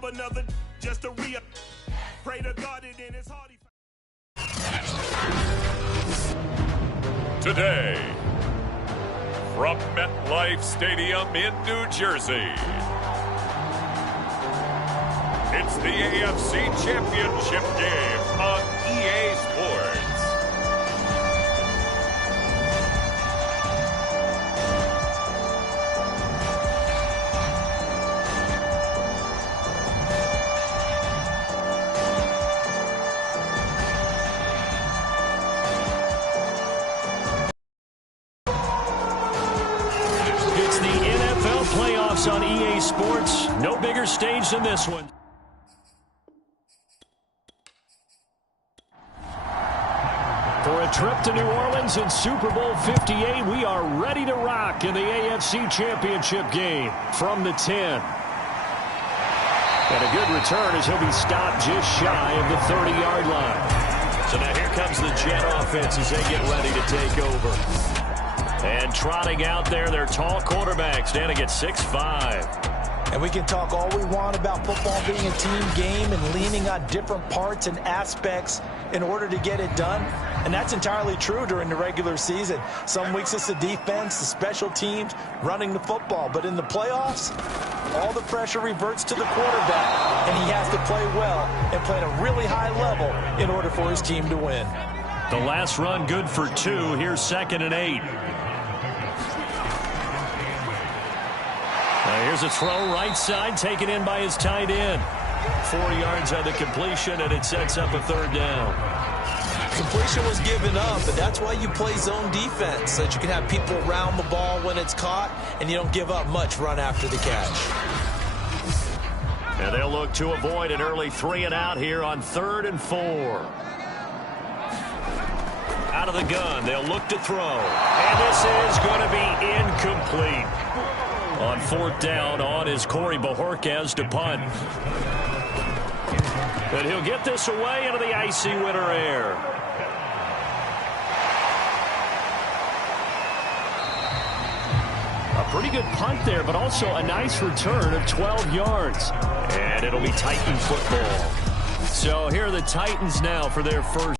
job another just to pray to God it in his heart. Today, from MetLife Stadium in New Jersey, it's the AFC Championship game on EA Sports. It's the NFL playoffs on EA Sports. No bigger stage than this one. For a trip to New Orleans in Super Bowl 58, we are ready to rock in the AFC Championship game from the 10. And a good return as he'll be stopped just shy of the 30-yard line. So now here comes the Jet offense as they get ready to take over. And trotting out there, their tall quarterback standing at 6'5". And we can talk all we want about football being a team game and leaning on different parts and aspects in order to get it done. And that's entirely true during the regular season. Some weeks it's the defense, the special teams, running the football. But in the playoffs, all the pressure reverts to the quarterback. And he has to play well and play at a really high level in order for his team to win. The last run good for 2. Here's 2nd and 8. Here's a throw right side, taken in by his tight end. 4 yards on the completion, and it sets up a 3rd down. Completion was given up, but that's why you play zone defense, so that you can have people around the ball when it's caught, and you don't give up much run after the catch. And they'll look to avoid an early 3 and out here on 3rd and 4. Out of the gun, they'll look to throw. And this is going to be incomplete. On 4th down, on is Corey Bojorquez to punt. But he'll get this away into the icy winter air. A pretty good punt there, but also a nice return of 12 yards. And it'll be Titan football. So here are the Titans now for their first.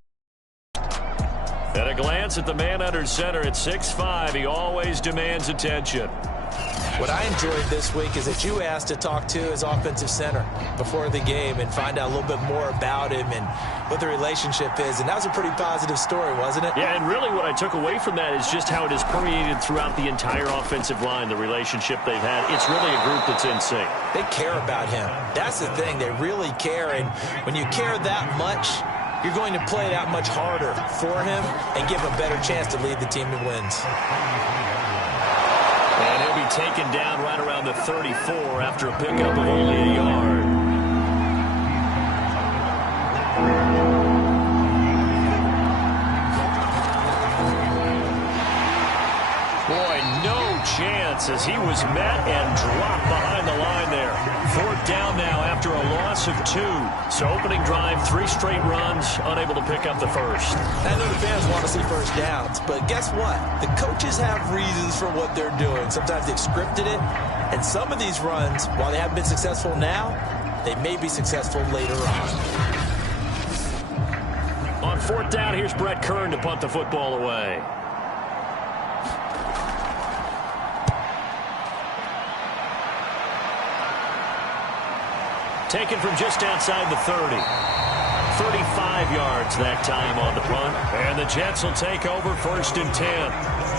At a glance at the man under center at 6'5", he always demands attention. What I enjoyed this week is that you asked to talk to his offensive center before the game and find out a little bit more about him and what the relationship is. And that was a pretty positive story, wasn't it? Yeah, and really what I took away from that is just how it has permeated throughout the entire offensive line, the relationship they've had. It's really a group that's in sync. They care about him. That's the thing. They really care. And when you care that much, you're going to play that much harder for him and give him a better chance to lead the team to wins. And he'll be taken down right around the 34 after a pickup of only a yard. Boy, no chance as he was met and dropped behind the line there. 4th down now after a loss of 2. So opening drive, 3 straight runs, unable to pick up the first. I know the fans want to see first downs, but guess what? The coaches have reasons for what they're doing. Sometimes they've scripted it, and some of these runs, while they haven't been successful now, they may be successful later on. On 4th down, here's Brett Kern to punt the football away. Taken from just outside the 30. 35 yards that time on the punt. And the Jets will take over 1st and 10.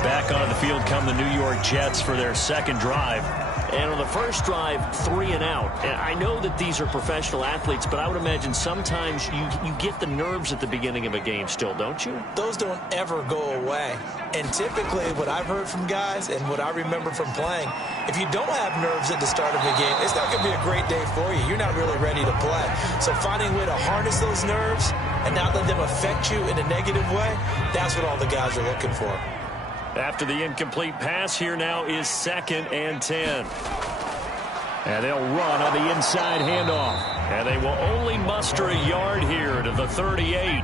Back on the field come the New York Jets for their 2nd drive. And on the first drive, 3 and out. And I know that these are professional athletes, but I would imagine sometimes you get the nerves at the beginning of a game still, don't you? Those don't ever go away. And typically what I've heard from guys and what I remember from playing, if you don't have nerves at the start of a game, it's not going to be a great day for you. You're not really ready to play. So finding a way to harness those nerves and not let them affect you in a negative way, that's what all the guys are looking for. After the incomplete pass, here now is 2nd and 10. And they'll run on the inside handoff. And they will only muster a yard here to the 38.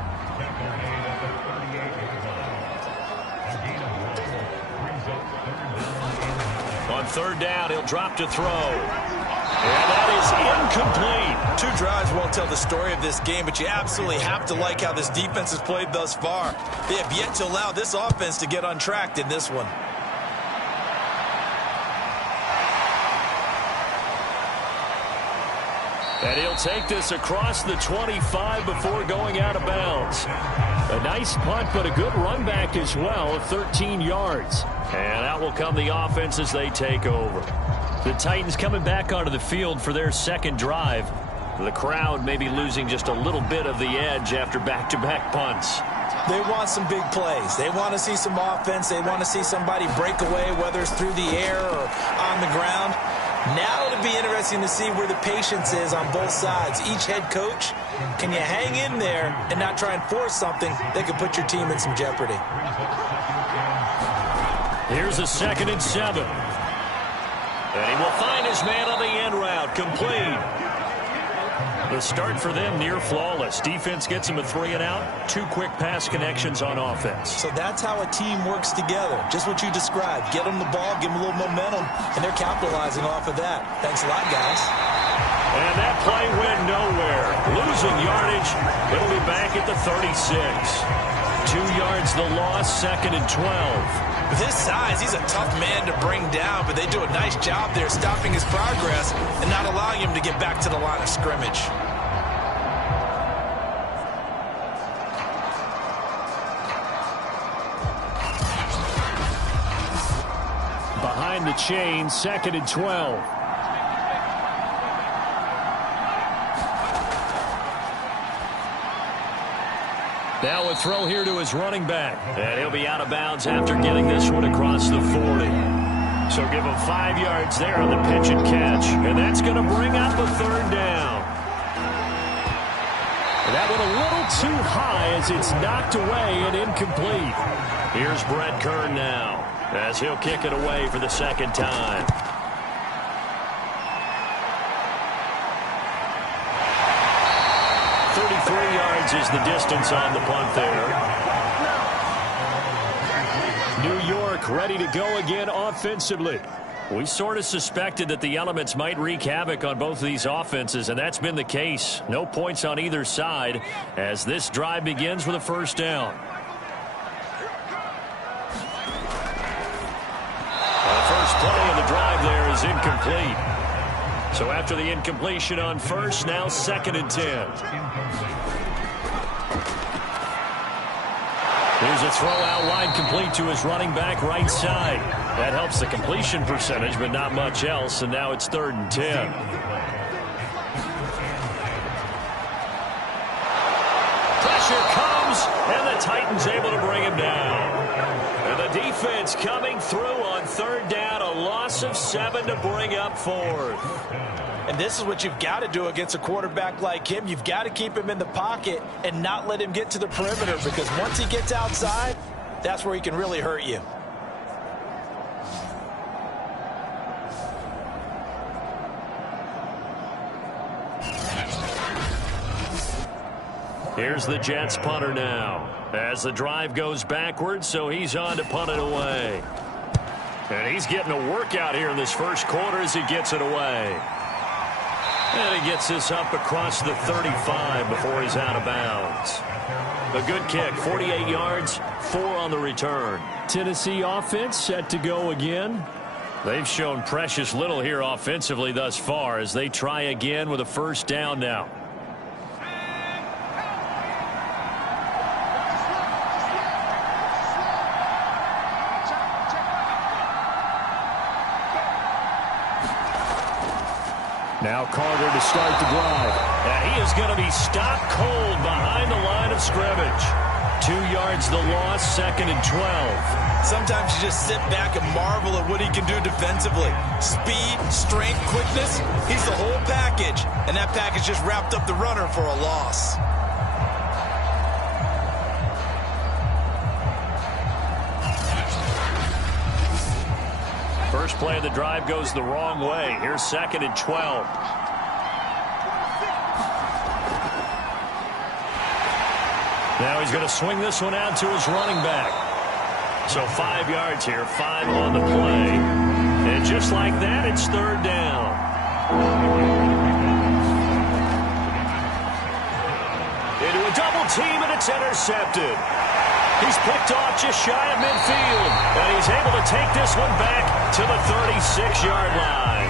On 3rd down, he'll drop to throw. And that is incomplete. Two drives won't tell the story of this game, but you absolutely have to like how this defense has played thus far. They have yet to allow this offense to get untracked in this one. And he'll take this across the 25 before going out of bounds. A nice punt, but a good run back as well of 13 yards. And out will come the offense as they take over. The Titans coming back onto the field for their second drive. The crowd may be losing just a little bit of the edge after back-to-back punts. They want some big plays. They want to see some offense. They want to see somebody break away, whether it's through the air or on the ground. Now it'll be interesting to see where the patience is on both sides. Each head coach, can you hang in there and not try and force something that could put your team in some jeopardy? Here's a 2nd and 7. And he will find his man on the end route, complete. The start for them near flawless. Defense gets him a 3 and out. 2 quick pass connections on offense. So that's how a team works together. Just what you described. Get them the ball, give them a little momentum, and they're capitalizing off of that. Thanks a lot, guys. And that play went nowhere. Losing yardage. It'll be back at the 36. 2 yards the loss, 2nd and 12. With his size, he's a tough man to bring down, but they do a nice job there stopping his progress and not allowing him to get back to the line of scrimmage. Behind the chain, 2nd and 12. Now a throw here to his running back. And he'll be out of bounds after getting this one across the 40. So give him 5 yards there on the pitch and catch. And that's going to bring up a 3rd down. That one a little too high as it's knocked away and incomplete. Here's Brett Kern now as he'll kick it away for the 2nd time. Is the distance on the punt there. New York ready to go again offensively. We sort of suspected that the elements might wreak havoc on both of these offenses, and that's been the case. No points on either side as this drive begins with a 1st down. The first play of the drive there is incomplete. So after the incompletion on 1st, now 2nd and 10. Here's a throw out wide, complete to his running back right side. That helps the completion percentage, but not much else, and now it's 3rd and 10. Pressure comes, and the Titans able to bring him down. And the defense coming through on 3rd down, a loss of 7 to bring up 4th. And this is what you've got to do against a quarterback like him. You've got to keep him in the pocket and not let him get to the perimeter, because once he gets outside, that's where he can really hurt you. Here's the Jets punter now as the drive goes backwards, so he's on to punt it away. And he's getting a workout here in this 1st quarter as he gets it away. And he gets this up across the 35 before he's out of bounds. A good kick, 48 yards, 4 on the return. Tennessee offense set to go again. They've shown precious little here offensively thus far as they try again with a 1st down now. Now Carter to start the drive. And he is going to be stopped cold behind the line of scrimmage. 2 yards the loss, 2nd and 12. Sometimes you just sit back and marvel at what he can do defensively. Speed, strength, quickness, he's the whole package. And that package just wrapped up the runner for a loss. First play of the drive goes the wrong way. Here's 2nd and 12. Now he's going to swing this one out to his running back. So 5 yards here, 5 on the play. And just like that, it's 3rd down. team, and it's intercepted. He's picked off just shy of midfield, and he's able to take this one back to the 36-yard line.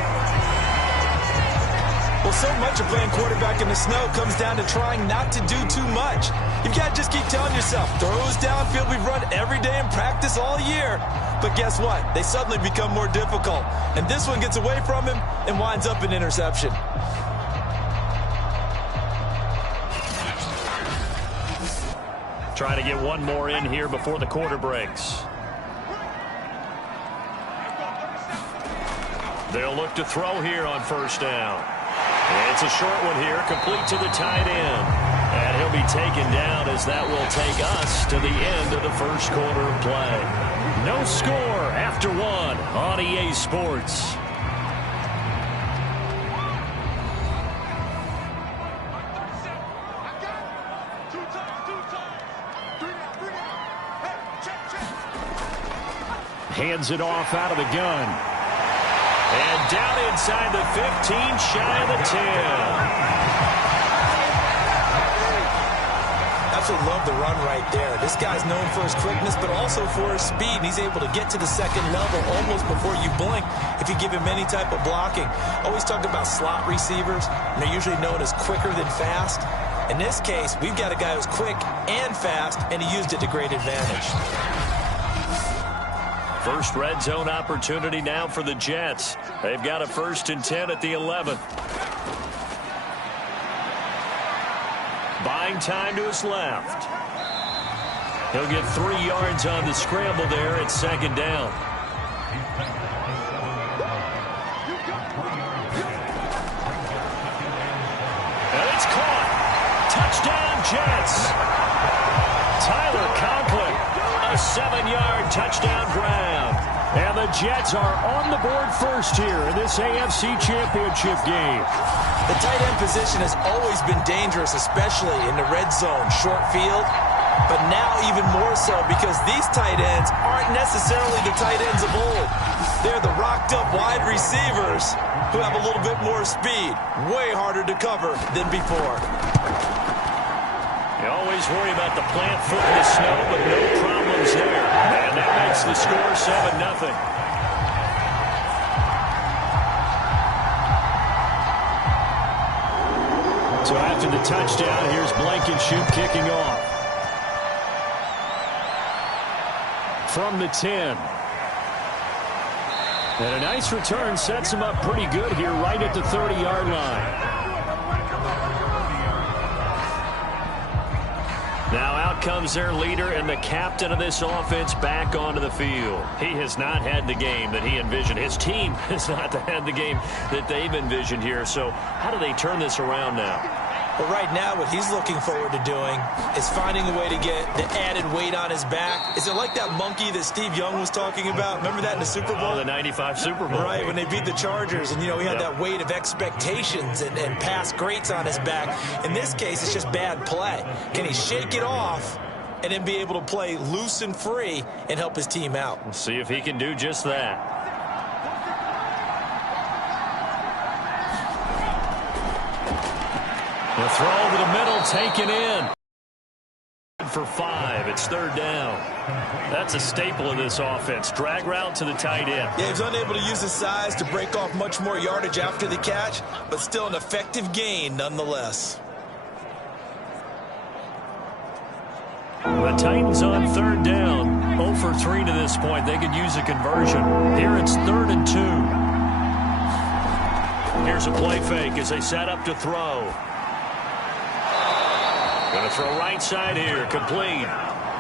Well, so much of playing quarterback in the snow comes down to trying not to do too much. You've got to just keep telling yourself, throws downfield we've run every day in practice all year. But guess what? They suddenly become more difficult. And this one gets away from him and winds up an interception. Trying to get one more in here before the quarter breaks. They'll look to throw here on first down. It's a short one here, complete to the tight end. And he'll be taken down as that will take us to the end of the first quarter of play. No score after one on EA Sports. Hands it off out of the gun. And down inside the 15, shy of the 10. Absolutely love the run right there. This guy's known for his quickness, but also for his speed. And he's able to get to the second level almost before you blink if you give him any type of blocking. Always talk about slot receivers, and they're usually known as quicker than fast. In this case, we've got a guy who's quick and fast, and he used it to great advantage. First red zone opportunity now for the Jets. They've got a 1st and 10 at the 11th. Buying time to his left. He'll get 3 yards on the scramble there at second down. And it's caught. Touchdown, Jets. Tyler Conklin. A 7-yard touchdown grab. And the Jets are on the board first here in this AFC Championship game. The tight end position has always been dangerous, especially in the red zone, short field. But now even more so because these tight ends aren't necessarily the tight ends of old. They're the rocked-up wide receivers who have a little bit more speed. Way harder to cover than before. You always worry about the plant foot in the snow, but no problems there. And that makes the score 7-0. So after the touchdown, here's Blankenship kicking off. From the 10. And a nice return sets him up pretty good here right at the 30-yard line. Now out comes their leader and the captain of this offense back onto the field. He has not had the game that he envisioned. His team has not had the game that they've envisioned here. So how do they turn this around now? But right now, what he's looking forward to doing is finding a way to get the added weight on his back. Is it like that monkey that Steve Young was talking about? Remember that in the Super Bowl? Oh, the 95 Super Bowl. Right, when they beat the Chargers. And, you know, he had that weight of expectations and past greats on his back. In this case, it's just bad play. Can he shake it off and then be able to play loose and free and help his team out? We'll see if he can do just that. The throw over the middle, taken in. For 5, it's 3rd down. That's a staple of this offense. Drag route to the tight end. Yeah, he was unable to use his size to break off much more yardage after the catch, but still an effective gain nonetheless. The Titans on 3rd down. 0 for 3 to this point. They could use a conversion. Here it's 3rd and 2. Here's a play fake as they set up to throw. Going to throw right side here, complete.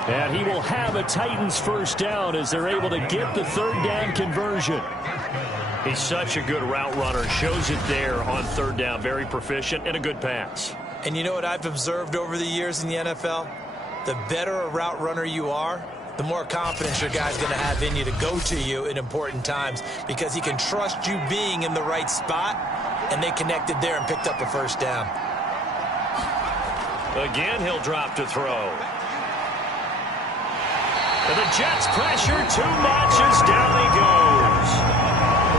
And he will have a Titans 1st down as they're able to get the 3rd down conversion. He's such a good route runner. Shows it there on 3rd down. Very proficient and a good pass. And you know what I've observed over the years in the NFL? The better a route runner you are, the more confidence your guy's going to have in you to go to you in important times because he can trust you being in the right spot, and they connected there and picked up a 1st down. Again, he'll drop to throw. And the Jets pressure too much as down he goes.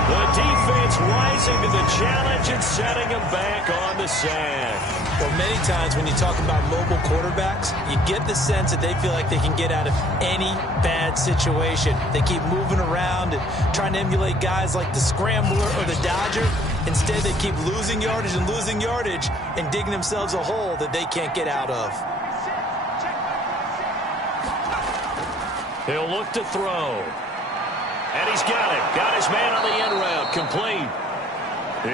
The defense rising to the challenge and setting him back on the sand. Well, many times when you talk about mobile quarterbacks, you get the sense that they feel like they can get out of any bad situation. They keep moving around and trying to emulate guys like the Scrambler or the Dodger. Instead, they keep losing yardage and digging themselves a hole that they can't get out of. He'll look to throw. And he's got it. Got his man on the end route. Complete.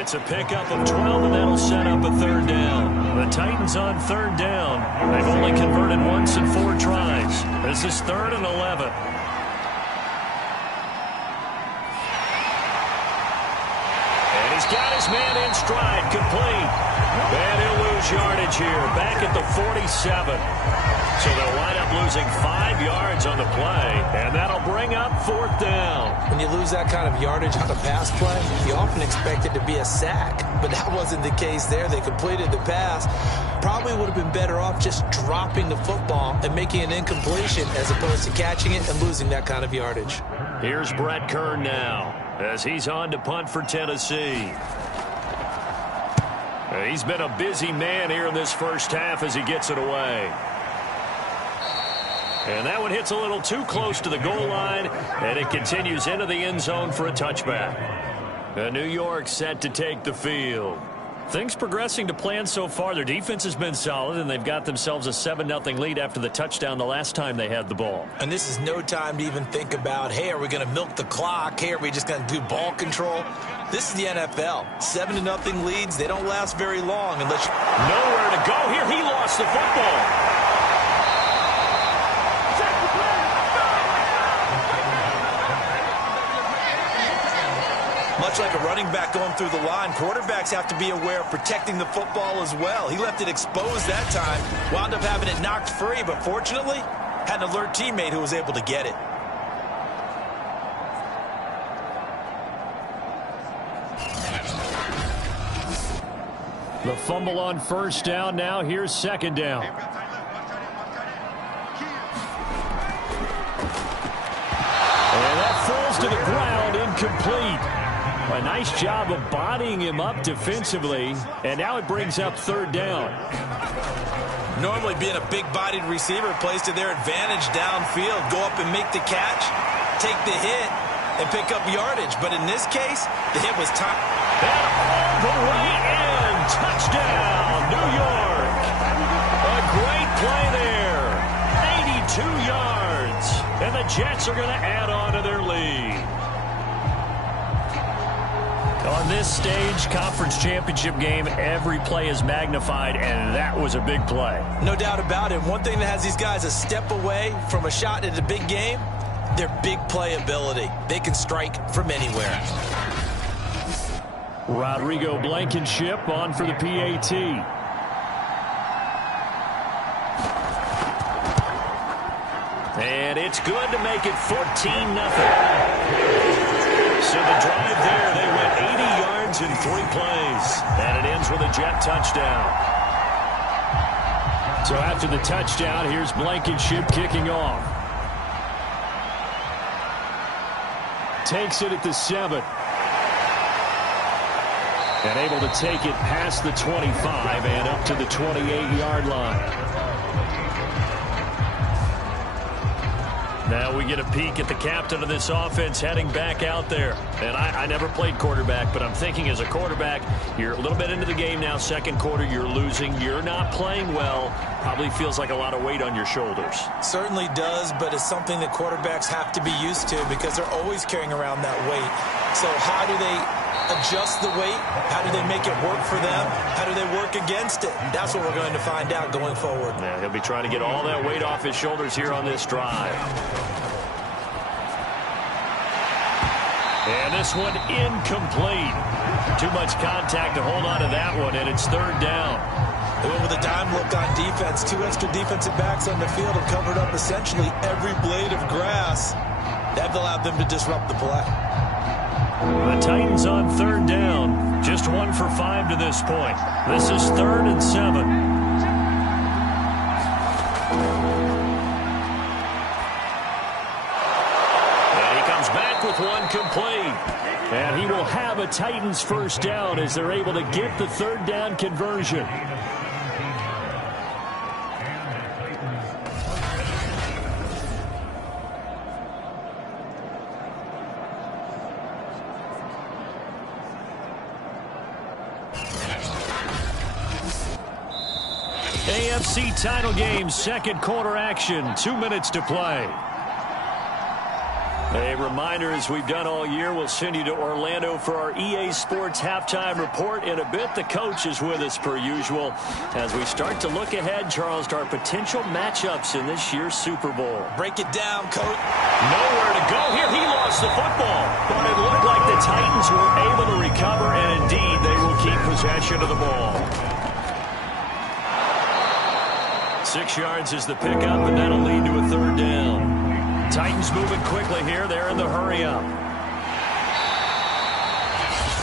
It's a pickup of 12, and that'll set up a third down. The Titans on third down. They've only converted once in 4 tries. This is 3rd and 11. And he's got his man in stride. Complete. And he'll lose yardage here. Back at the 47. So they'll wind up losing 5 yards on the play, and that'll bring up 4th down. When you lose that kind of yardage on a pass play, you often expect it to be a sack, but that wasn't the case there. They completed the pass. Probably would have been better off just dropping the football and making an incompletion as opposed to catching it and losing that kind of yardage. Here's Brett Kern now as he's on to punt for Tennessee. He's been a busy man here in this first half as he gets it away. And that one hits a little too close to the goal line, and it continues into the end zone for a touchback. New York set to take the field. Things progressing to plan so far. Their defense has been solid, and they've got themselves a 7-0 lead after the touchdown the last time they had the ball. And this is no time to even think about, hey, are we going to milk the clock? Hey, are we just going to do ball control? This is the NFL. 7-0 leads, they don't last very long unless... Nowhere to go here. He lost the football. Much like a running back going through the line, quarterbacks have to be aware of protecting the football as well. He left it exposed that time, wound up having it knocked free, but fortunately, had an alert teammate who was able to get it. The fumble on first down. Now here's second down. And that falls to the ground, incomplete. A nice job of bodying him up defensively, and now it brings up third down. Normally being a big-bodied receiver plays to their advantage downfield. Go up and make the catch, take the hit, and pick up yardage. But in this case, the hit was time. And all the way in. Touchdown, New York. A great play there. 82 yards. And the Jets are going to add on to their lead. On this stage, conference championship game, every play is magnified, and that was a big play. No doubt about it. One thing that has these guys a step away from a shot at a big game, their big play ability. They can strike from anywhere. Rodrigo Blankenship on for the PAT. And it's good to make it 14-0. So the drive there, they went 80 yards in 3 plays. And it ends with a Jet touchdown. So after the touchdown, here's Blankenship kicking off. Takes it at the 7. And able to take it past the 25 and up to the 28-yard line. Now we get a peek at the captain of this offense heading back out there. And I never played quarterback, but I'm thinking as a quarterback, you're a little bit into the game now. Second quarter, you're losing. You're not playing well. Probably feels like a lot of weight on your shoulders. Certainly does, but it's something that quarterbacks have to be used to because they're always carrying around that weight. So how do they adjust the weight? How do they make it work for them? How do they work against it? That's what we're going to find out going forward. Yeah, he'll be trying to get all that weight off his shoulders here on this drive. And this one incomplete. Too much contact to hold on to that one, and it's third down. They went with a dime look on defense. 2 extra defensive backs on the field have covered up essentially every blade of grass. That allowed them to disrupt the play. The Titans on third down. Just 1 for 5 to this point. This is 3rd and 7. And he comes back with one complete. And he will have a Titans first down as they're able to get the third down conversion. AFC title game, second quarter action, 2 minutes to play. A reminder, as we've done all year, we'll send you to Orlando for our EA Sports halftime report in a bit. The coach is with us per usual as we start to look ahead, Charles, to our potential matchups in this year's Super Bowl. Break it down, coach. Nowhere to go here. He lost the football, but it looked like the Titans were able to recover, and indeed they will keep possession of the ball. 6 yards is the pickup, and that'll lead to a third down. Titans moving quickly here. They're in the hurry-up.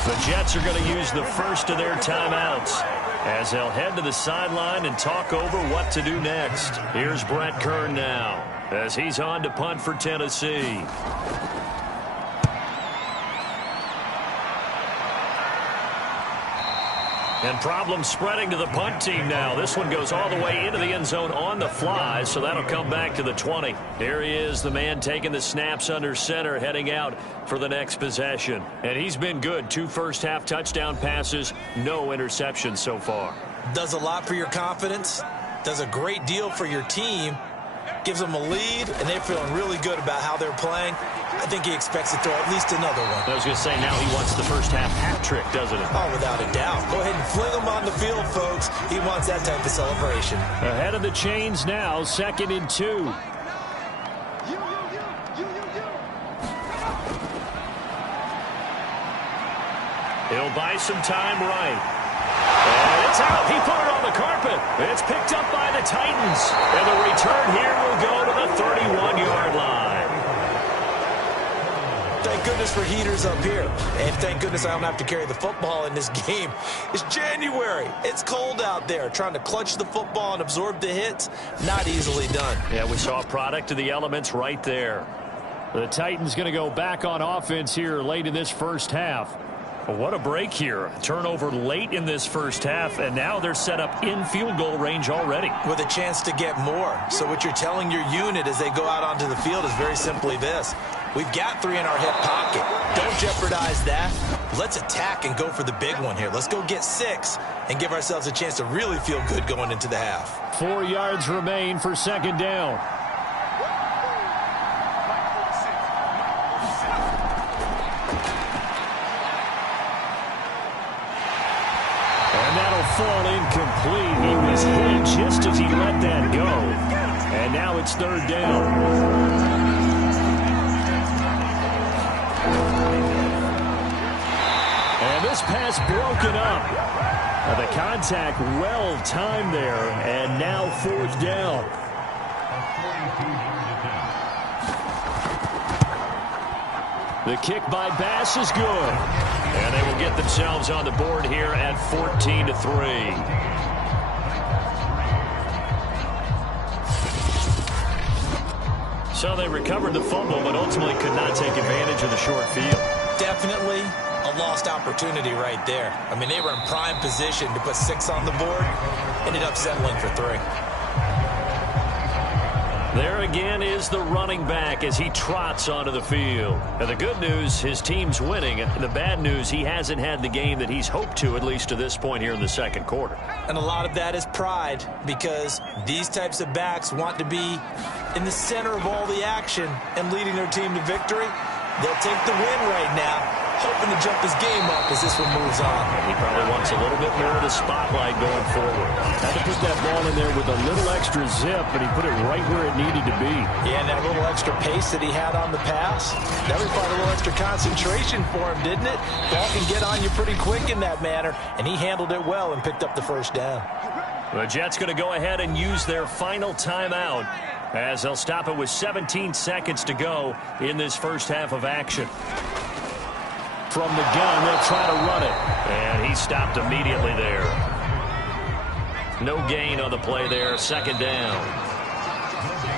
The Jets are going to use the first of their timeouts as they'll head to the sideline and talk over what to do next. Here's Brett Kern now as he's on to punt for Tennessee. And problems spreading to the punt team now. This one goes all the way into the end zone on the fly, so that'll come back to the 20. Here he is, the man taking the snaps under center, heading out for the next possession. And he's been good. 2 first-half touchdown passes, no interceptions so far. Does a lot for your confidence, does a great deal for your team, gives them a lead, and they're feeling really good about how they're playing. I think he expects to throw at least another one. I was going to say, now he wants the first-half hat trick, doesn't he? Oh, without a doubt. Go ahead and fling him on the field, folks. He wants that type of celebration. Ahead of the chains now, 2nd and 2. He'll buy some time right. And it's out. He put it on the carpet. It's picked up by the Titans. And the return here will go to the 31-yard line. Thank goodness for heaters up here. And thank goodness I don't have to carry the football in this game. It's January. It's cold out there. Trying to clutch the football and absorb the hits, not easily done. Yeah, we saw a product of the elements right there. The Titans going to go back on offense here late in this first half. What a break here. Turnover late in this first half, and now they're set up in field goal range already. With a chance to get more. So what you're telling your unit as they go out onto the field is very simply this. We've got 3 in our hip pocket. Don't jeopardize that. Let's attack and go for the big one here. Let's go get 6 and give ourselves a chance to really feel good going into the half. 4 yards remain for 2nd down. And that'll fall incomplete. He was hit just as he let that go. And now it's 3rd down. And this pass broken up. The contact well timed there, and now 4th down. The kick by Bass is good. And they will get themselves on the board here at 14-3. So they recovered the fumble, but ultimately could not take advantage of the short field. Definitely a lost opportunity right there. I mean, they were in prime position to put 6 on the board. Ended up settling for 3. There again is the running back as he trots onto the field. And the good news, his team's winning. The bad news, he hasn't had the game that he's hoped to, at least to this point here in the second quarter. And a lot of that is pride, because these types of backs want to be in the center of all the action and leading their team to victory. They'll take the win right now, hoping to jump his game up as this one moves on. He probably wants a little bit more of the spotlight going forward. Had to put that ball in there with a little extra zip, but he put it right where it needed to be. Yeah, and that little extra pace that he had on the pass, that required a little extra concentration for him, didn't it? Ball can get on you pretty quick in that manner, and he handled it well and picked up the 1st down. The Jets going to go ahead and use their final timeout as they'll stop it with 17 seconds to go in this first half of action. From the gun, they'll try to run it. And he stopped immediately there. No gain on the play there. 2nd down.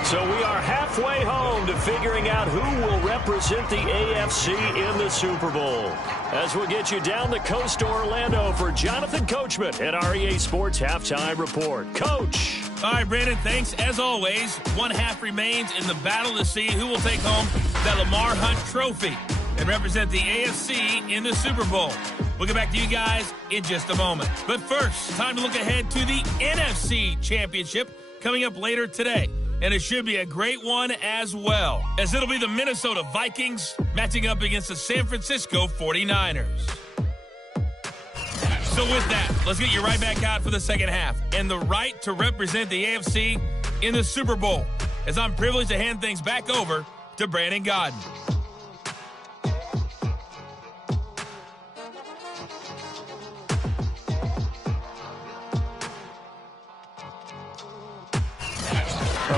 So we are halfway home to figuring out who will represent the AFC in the Super Bowl. As we'll get you down the coast to Orlando for Jonathan Coachman at our EA Sports Halftime Report. Coach. All right, Brandon, thanks. As always, one half remains in the battle to see who will take home that Lamar Hunt trophy and represent the AFC in the Super Bowl. We'll get back to you guys in just a moment. But first, time to look ahead to the NFC Championship coming up later today. And it should be a great one as well, as it'll be the Minnesota Vikings matching up against the San Francisco 49ers. So with that, let's get you right back out for the second half and the right to represent the AFC in the Super Bowl, as I'm privileged to hand things back over to Brandon Gaudin.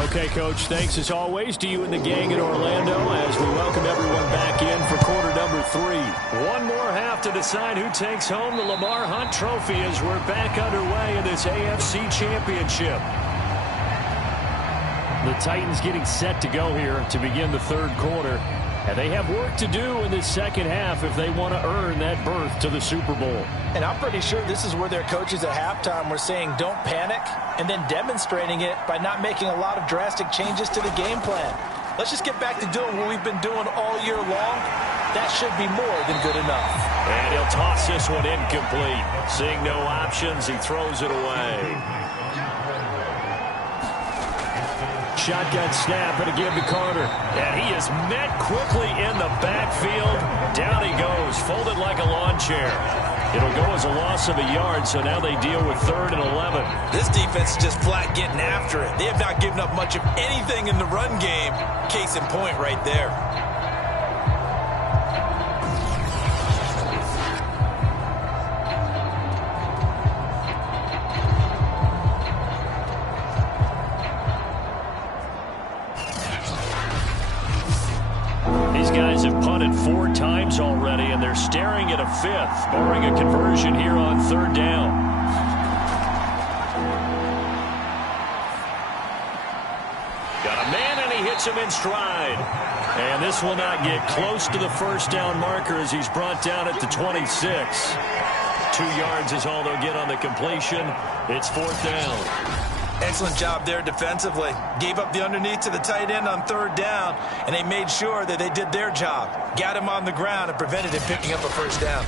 Okay, Coach, thanks as always to you and the gang in Orlando as we welcome everyone back in for quarter number 3. One more half to decide who takes home the Lamar Hunt trophy as we're back underway in this AFC Championship. The Titans getting set to go here to begin the third quarter. And they have work to do in this second half if they want to earn that berth to the Super Bowl. And I'm pretty sure this is where their coaches at halftime were saying don't panic, and then demonstrating it by not making a lot of drastic changes to the game plan. Let's just get back to doing what we've been doing all year long. That should be more than good enough. And he'll toss this one incomplete. Seeing no options, he throws it away. Shotgun snap and again to Carter. And he is met quickly in the backfield. Down he goes, folded like a lawn chair. It'll go as a loss of a yard, so now they deal with 3rd and 11. This defense is just flat getting after it. They have not given up much of anything in the run game. Case in point right there. Guys have punted 4 times already, and they're staring at a 5th, barring a conversion here on 3rd down. Got a man, and he hits him in stride. And this will not get close to the first down marker as he's brought down at the 26. 2 yards is all they'll get on the completion. It's 4th down. Excellent job there defensively. Gave up the underneath to the tight end on 3rd down, and they made sure that they did their job. Got him on the ground and prevented him picking up a first down.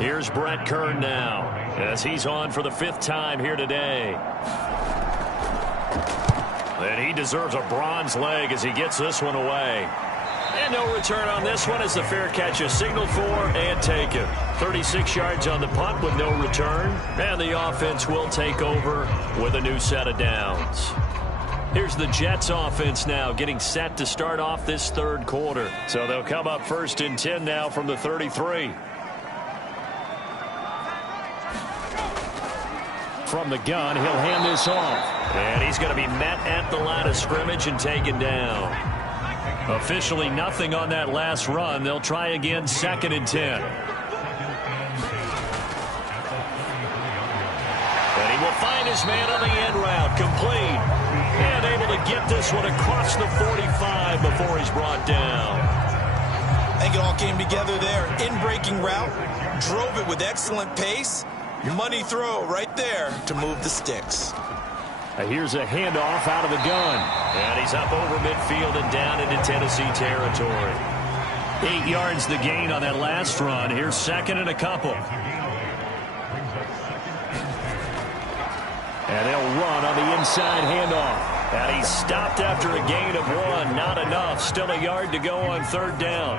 Here's Brett Kern now, as he's on for the 5th time here today. And he deserves a bronze leg as he gets this one away. And no return on this one as the fair catch is signaled for and taken. 36 yards on the punt with no return. And the offense will take over with a new set of downs. Here's the Jets offense now getting set to start off this 3rd quarter. So they'll come up 1st and 10 now from the 33. From the gun, he'll hand this off. And he's going to be met at the line of scrimmage and taken down. Officially nothing on that last run. They'll try again 2nd and 10. And he will find his man on the end route. Complete. And able to get this one across the 45 before he's brought down. I think it all came together there. In-breaking route. Drove it with excellent pace. Money throw right there to move the sticks. Here's a handoff out of the gun. And he's up over midfield and down into Tennessee territory. 8 yards the gain on that last run. Here's 2nd and a couple. And they'll run on the inside handoff. And he's stopped after a gain of 1. Not enough. Still a yard to go on 3rd down.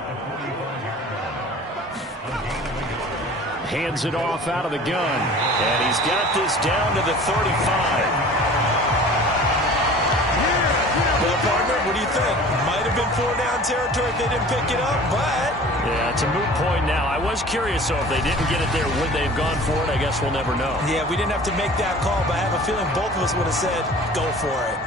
Hands it off out of the gun. And he's got this down to the 35. Well, partner, what do you think? Might have been 4-down territory if they didn't pick it up, but... Yeah, it's a moot point now. I was curious, so if they didn't get it there, would they have gone for it? I guess we'll never know. Yeah, we didn't have to make that call, but I have a feeling both of us would have said, go for it.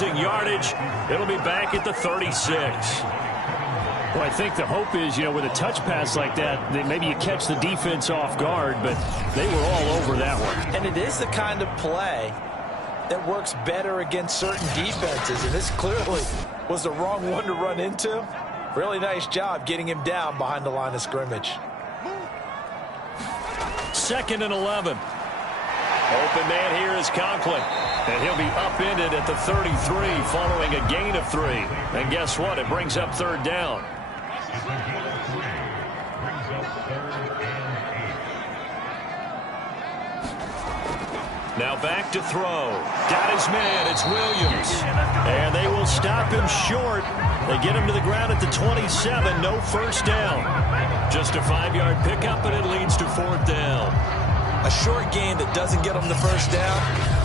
losing yardage. It'll be back at the 36. Well, I think the hope is, with a touch pass like that, that maybe you catch the defense off guard, but they were all over that one. And it is the kind of play that works better against certain defenses, and this clearly was the wrong one to run into. Really nice job getting him down behind the line of scrimmage. 2nd and 11. Open man here is Conklin. And he'll be upended at the 33 following a gain of 3. And guess what? It brings up 3rd down. Now back to throw. Got his man. It's Williams. And they will stop him short. They get him to the ground at the 27. No first down. Just a 5-yard pickup, and it leads to 4th down. A short gain that doesn't get them the first down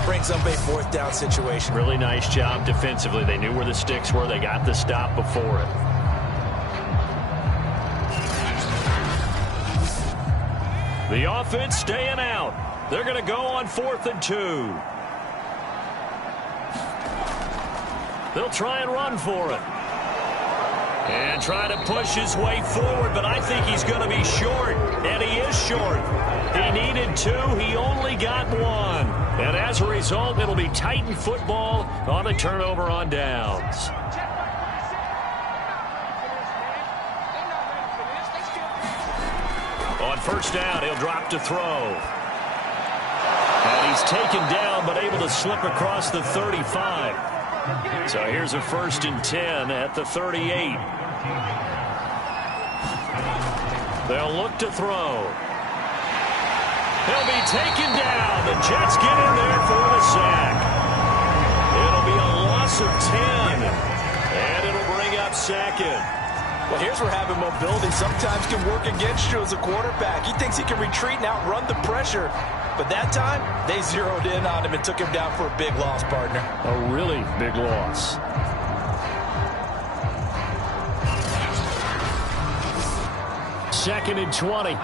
brings up a 4th down situation. Really nice job defensively. They knew where the sticks were. They got the stop before it. The offense staying out. They're going to go on 4th and 2. They'll try and run for it. And try to push his way forward, but I think he's going to be short. And he is short. He needed 2. He only got 1. And as a result, it'll be Titan football on the turnover on downs. On first down, he'll drop to throw. And he's taken down, but able to slip across the 35. So here's a 1st and 10 at the 38. They'll look to throw. He'll be taken down. The Jets get in there for the sack. It'll be a loss of 10. And it'll bring up 2nd. Well, here's where having mobility sometimes can work against you as a quarterback. He thinks he can retreat and outrun the pressure. But that time, they zeroed in on him and took him down for a big loss, partner. A really big loss. Second and 20.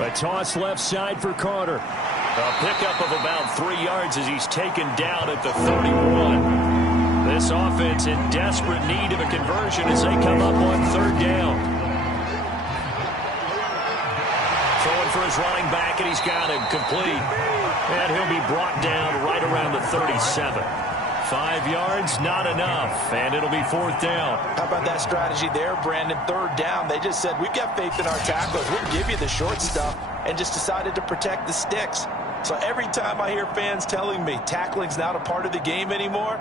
A toss left side for Carter. A pickup of about 3 yards as he's taken down at the 31. This offense in desperate need of a conversion as they come up on 3rd down. Throwing for his running back, and he's got him complete. And he'll be brought down right around the 37. 5 yards, not enough, and it'll be 4th down. How about that strategy there, Brandon? 3rd down. They just said, we've got faith in our tacklers. We'll give you the short stuff, and just decided to protect the sticks. So every time I hear fans telling me tackling's not a part of the game anymore,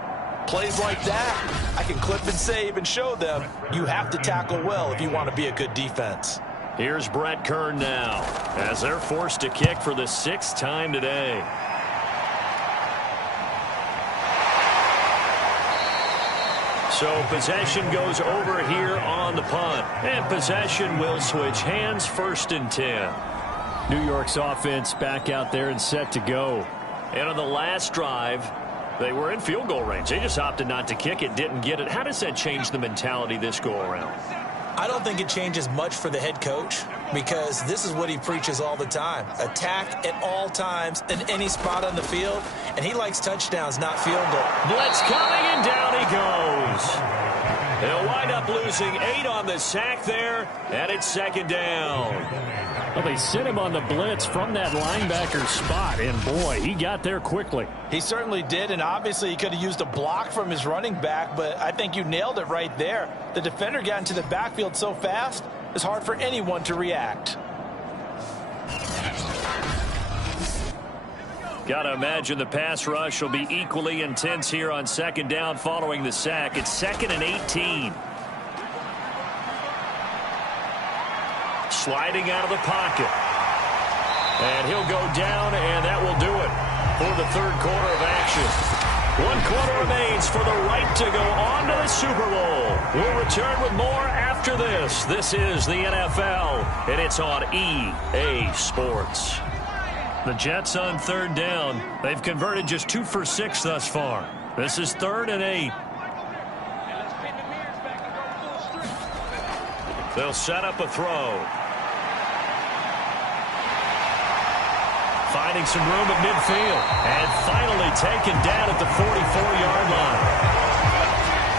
plays like that, I can clip and save and show them you have to tackle well if you want to be a good defense. Here's Brett Kern now as they're forced to kick for the 6th time today. So possession goes over here on the punt. And possession will switch hands. 1st and 10. New York's offense back out there and set to go. And on the last drive, they were in field goal range. They just opted not to kick it, didn't get it. How does that change the mentality this go around? I don't think it changes much for the head coach because this is what he preaches all the time. Attack at all times in any spot on the field, and he likes touchdowns, not field goal. Blitz coming, and down he goes. They'll wind up losing 8 on the sack there, and it's 2nd down. Well, they sent him on the blitz from that linebacker spot, and boy, he got there quickly. He certainly did, and obviously he could have used a block from his running back, but I think you nailed it right there. The defender got into the backfield so fast, it's hard for anyone to react. Got to imagine the pass rush will be equally intense here on 2nd down following the sack. It's 2nd and 18. Sliding out of the pocket. And he'll go down, and that will do it for the 3rd quarter of action. 1 quarter remains for the right to go on to the Super Bowl. We'll return with more after this. This is the NFL, and it's on EA Sports. The Jets on 3rd down. They've converted just 2 for 6 thus far. This is 3rd and 8. They'll set up a throw. finding some room at midfield. And finally taken down at the 44-yard line.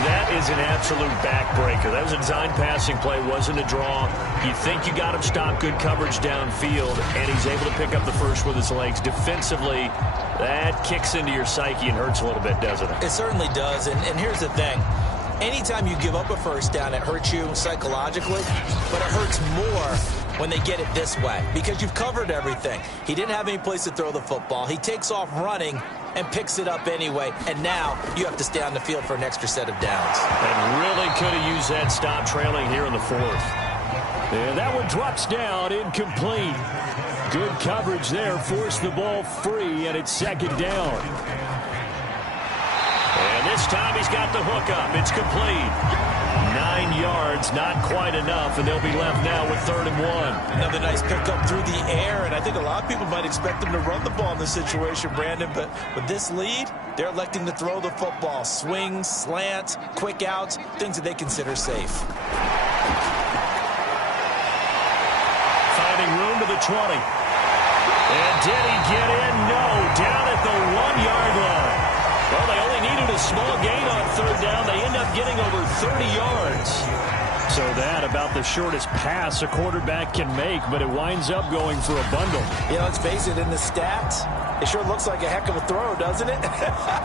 That is an absolute backbreaker. That was a design passing play, wasn't a draw. You think you got him stopped, good coverage downfield, and he's able to pick up the first with his legs. Defensively, that kicks into your psyche and hurts a little bit, doesn't it? It certainly does, and here's the thing. Anytime you give up a first down, it hurts you psychologically, but it hurts more when they get it this way because you've covered everything. He didn't have any place to throw the football. He takes off running and picks it up anyway, and now you have to stay on the field for an extra set of downs. And really could have used that stop trailing here in the fourth. And that one drops down, incomplete. Good coverage there, forced the ball free, and it's second down. And this time he's got the hook up. It's complete. 9 yards, not quite enough, and they'll be left now with 3rd and 1. Another nice pickup through the air, and I think a lot of people might expect them to run the ball in this situation, Brandon, but with this lead, they're electing to throw the football. Swings, slants, quick outs, things that they consider safe. Finding room to the 20. And did he get in? No, down at the 1-yard line. Well, they only needed a small gain on 3rd down. They end up getting over 30 yards. So that about the shortest pass a quarterback can make, but it winds up going for a bundle. Yeah, let's face it, in the stats, it sure looks like a heck of a throw, doesn't it?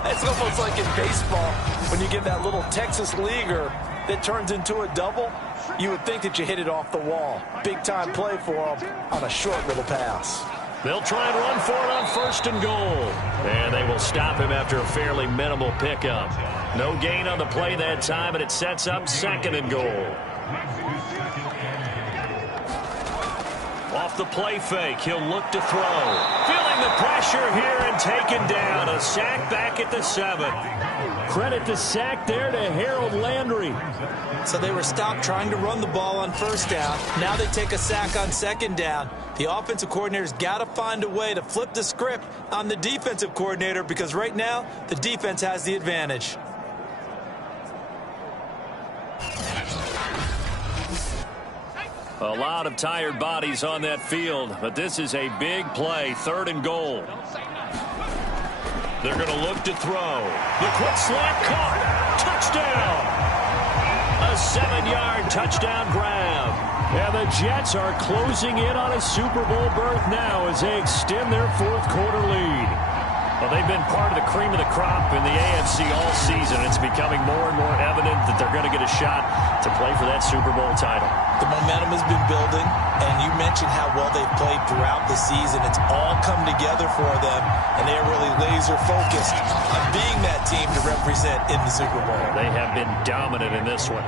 It's almost like in baseball when you get that little Texas leaguer that turns into a double. You would think that you hit it off the wall. Big-time play for him on a short little pass. They'll try and run for it on 1st and goal. And they will stop him after a fairly minimal pickup. No gain on the play that time, and it sets up 2nd and goal. Off the play fake, he'll look to throw. Feeling the pressure here and taken down. A sack back at the 7. Credit the sack there to Harold Landry. So they were stopped trying to run the ball on 1st down. Now they take a sack on 2nd down. The offensive coordinator's got to find a way to flip the script on the defensive coordinator because right now the defense has the advantage. A lot of tired bodies on that field, but this is a big play, 3rd and goal. They're going to look to throw. The quick slant caught. Touchdown. A 7-yard touchdown grab. And the Jets are closing in on a Super Bowl berth now as they extend their 4th quarter lead. Well, they've been part of the cream of the crop in the AFC all season. It's becoming more and more evident that they're going to get a shot to play for that Super Bowl title. The momentum has been building, and you mentioned how well they've played throughout the season. It's all come together for them, and they're really laser-focused on being that team to represent in the Super Bowl. They have been dominant in this one.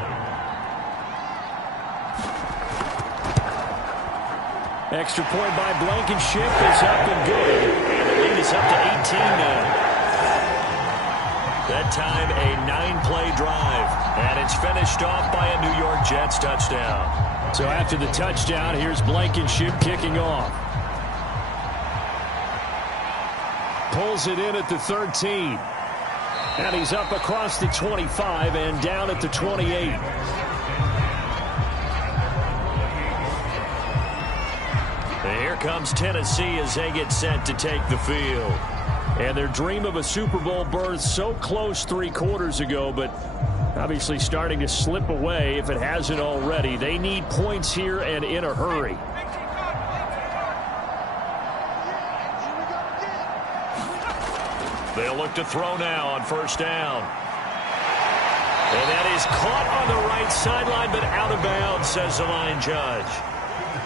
Extra point by Blankenship is up and good. And the lead is up to 18 now. That time a 9-play drive. And it's finished off by a New York Jets touchdown. So after the touchdown, here's Blankenship kicking off. Pulls it in at the 13. And he's up across the 25 and down at the 28. Here comes Tennessee as they get set to take the field. And their dream of a Super Bowl berth so close 3 quarters ago, but obviously starting to slip away if it hasn't already. They need points here and in a hurry. They'll look to throw now on 1st down. And that is caught on the right sideline, but out of bounds, says the line judge.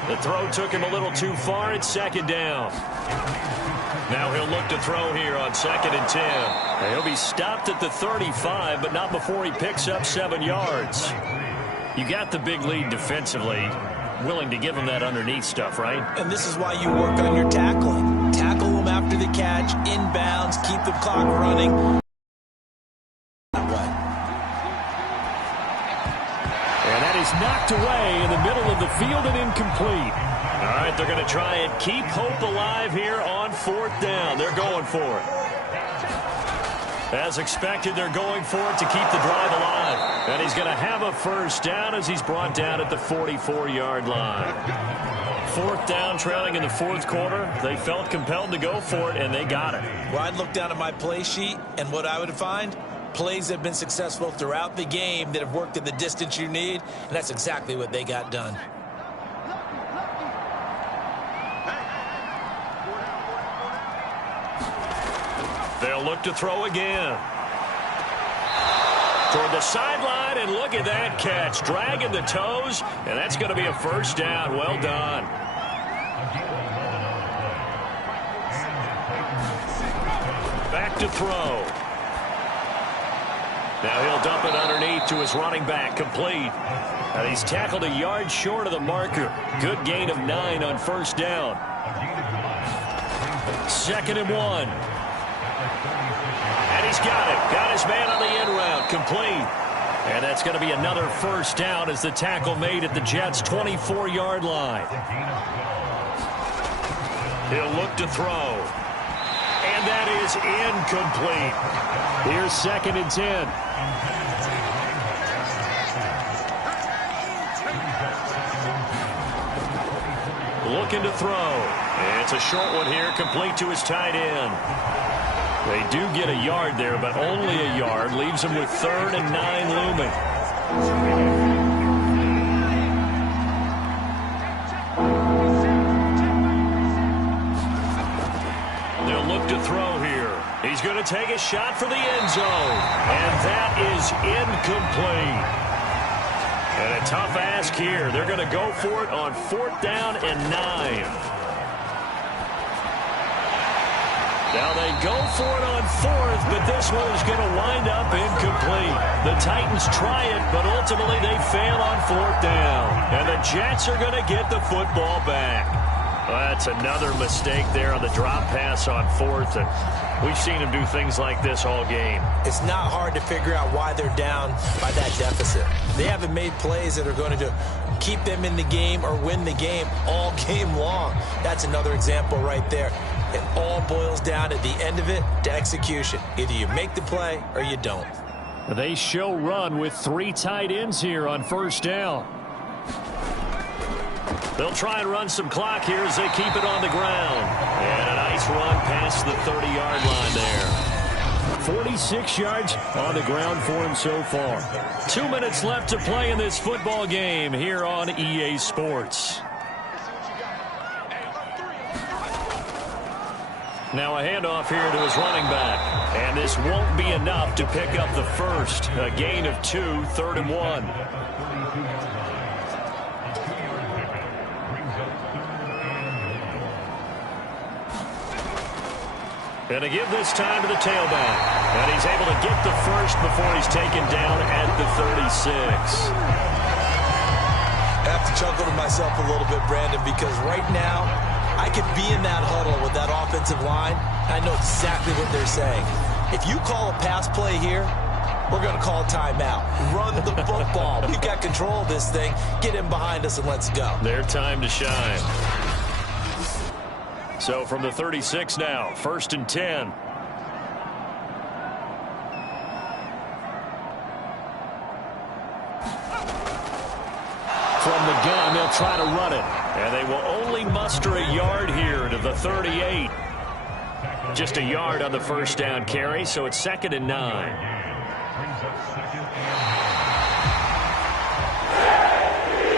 The throw took him a little too far. It's 2nd down. Now he'll look to throw here on 2nd and 10. And he'll be stopped at the 35, but not before he picks up 7 yards. You got the big lead defensively. Willing to give him that underneath stuff, right? And this is why you work on your tackling. Tackle them after the catch, inbounds, keep the clock running. Knocked away in the middle of the field and incomplete. All right, they're going to try and keep hope alive here on 4th down. They're going for it. As expected, they're going for it to keep the drive alive. And he's going to have a 1st down as he's brought down at the 44-yard line. 4th down, trailing in the 4th quarter. They felt compelled to go for it, and they got it. Well, I'd look down at my play sheet, and what I would find, plays that have been successful throughout the game that have worked in the distance you need, and that's exactly what they got done. They'll look to throw again. Toward the sideline, and look at that catch. Dragging the toes, and that's going to be a 1st down. Well done. Back to throw. Now he'll dump it underneath to his running back, complete. And he's tackled a yard short of the marker. Good gain of 9 on 1st down. 2nd and 1. And he's got it. Got his man on the end route, complete. And that's going to be another 1st down as the tackle made at the Jets' 24-yard line. He'll look to throw. And that is incomplete. Here's 2nd and 10. Looking to throw. And it's a short one here, complete to his tight end. They do get a yard there, but only a yard. Leaves them with 3rd and 9 looming. They'll look to throw here. He's going to take a shot for the end zone. And that is incomplete. And a tough ask here. They're going to go for it on 4th down and 9. Now they go for it on 4th, but this one is going to wind up incomplete. The Titans try it, but ultimately they fail on 4th down. And the Jets are going to get the football back. Well, that's another mistake there on the drop pass on 4th. And we've seen them do things like this all game. It's not hard to figure out why they're down by that deficit. They haven't made plays that are going to keep them in the game or win the game all game long. That's another example right there. It all boils down at the end of it to execution. Either you make the play or you don't. They show run with 3 tight ends here on 1st down. They'll try and run some clock here as they keep it on the ground. And a nice run past the 30-yard line there. 46 yards on the ground for him so far. 2 minutes left to play in this football game here on EA Sports. Now a handoff here to his running back. And this won't be enough to pick up the 1st. A gain of 2, 3rd and 1. And to give this time to the tailback. And he's able to get the 1st before he's taken down at the 36. I have to chuckle to myself a little bit, Brandon, because right now I could be in that huddle with that offensive line. I know exactly what they're saying. If you call a pass play here, we're going to call timeout. Run the football. We've got control of this thing. Get in behind us and let's go. Their time to shine. So from the 36 now, 1st and 10. From the gun, they'll try to run it. And they will only muster a yard here to the 38. Just a yard on the 1st down carry, so it's 2nd and 9.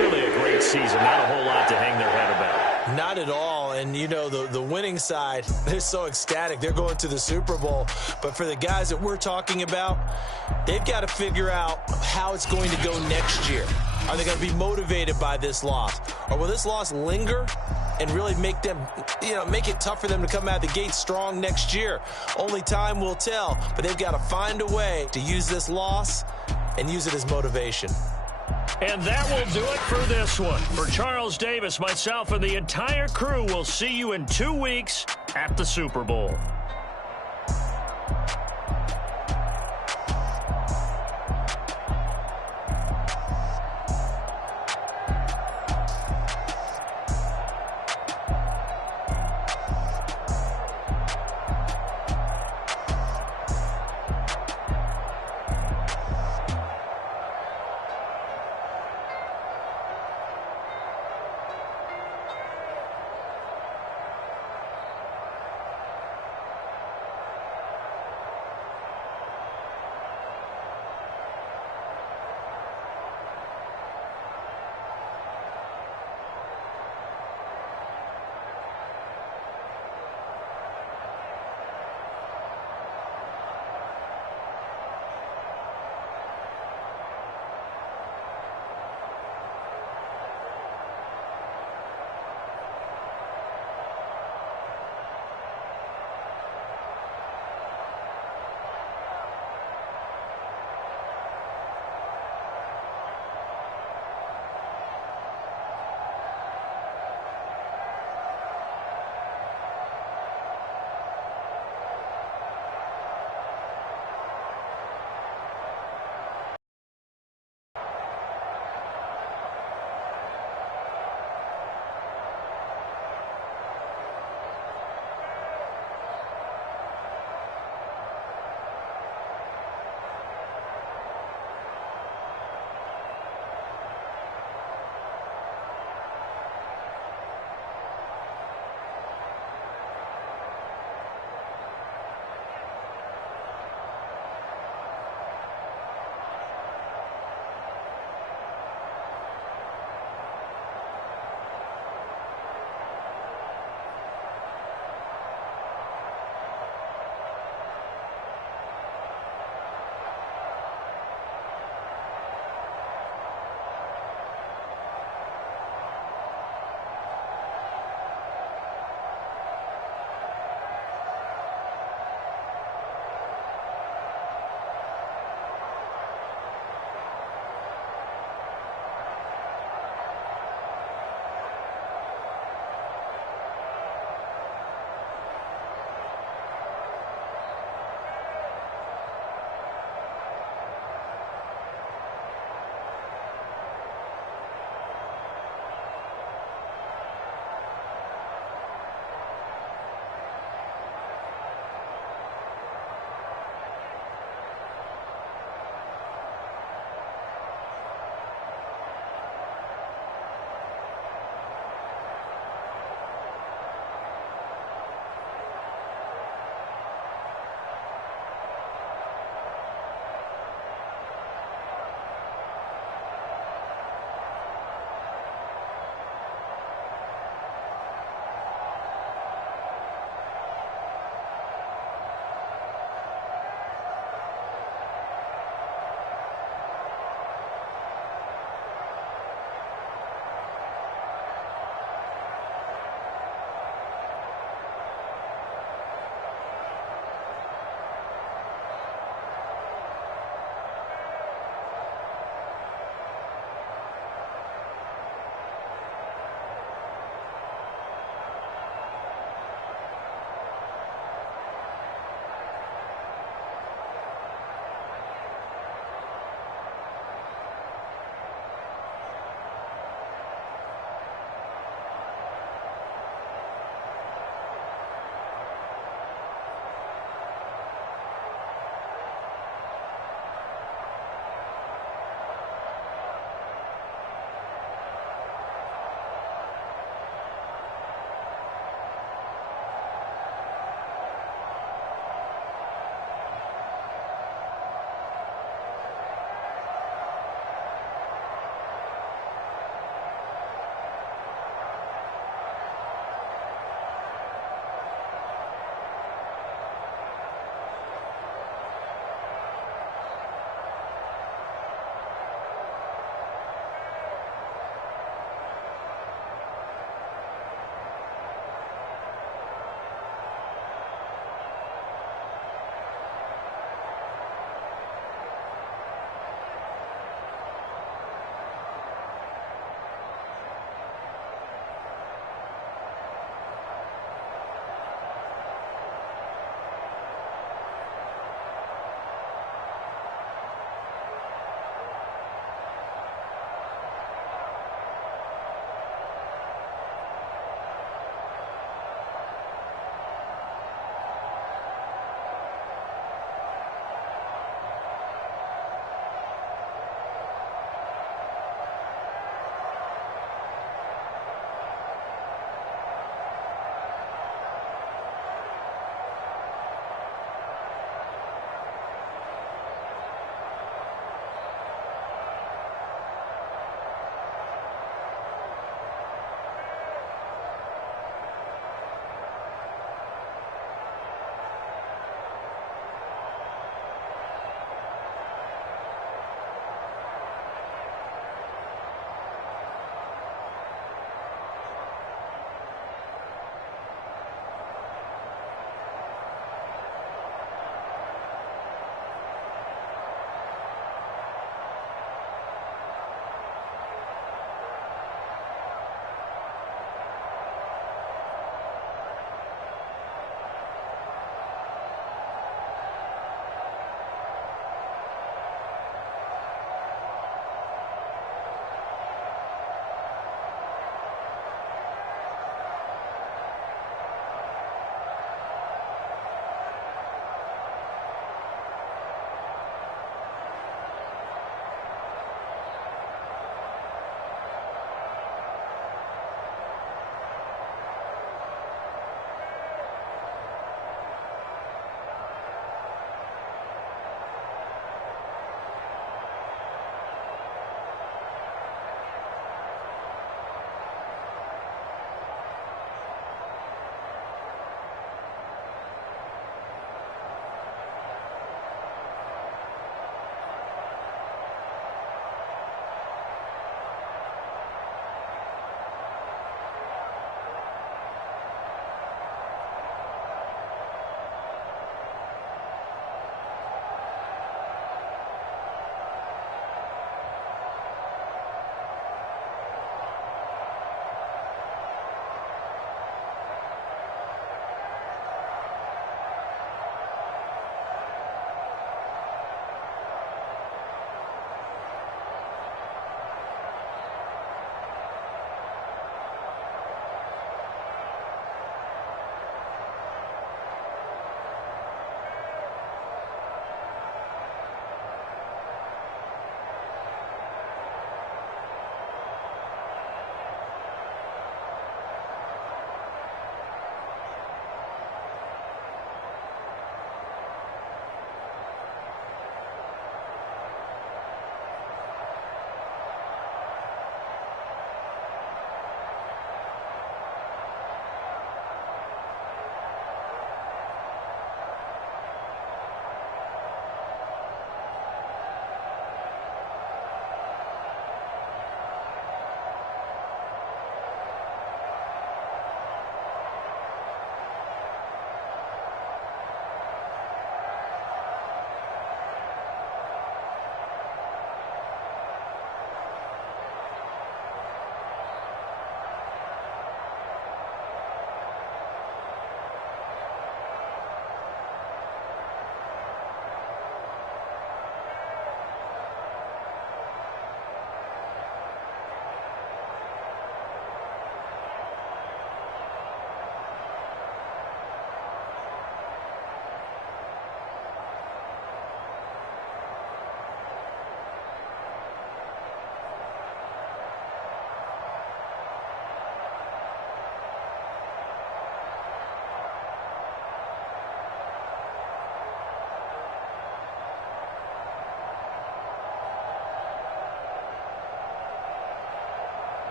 Really a great season. Not a whole lot to hang their head about. Not at all. And, you know, the winning side, they're so ecstatic. They're going to the Super Bowl. But for the guys that we're talking about, they've got to figure out how it's going to go next year. Are they going to be motivated by this loss? Or will this loss linger and really make them, make it tough for them to come out of the gate strong next year? Only time will tell. But they've got to find a way to use this loss and use it as motivation. And that will do it for this one. For Charles Davis, myself, and the entire crew, will see you in 2 weeks at the Super Bowl.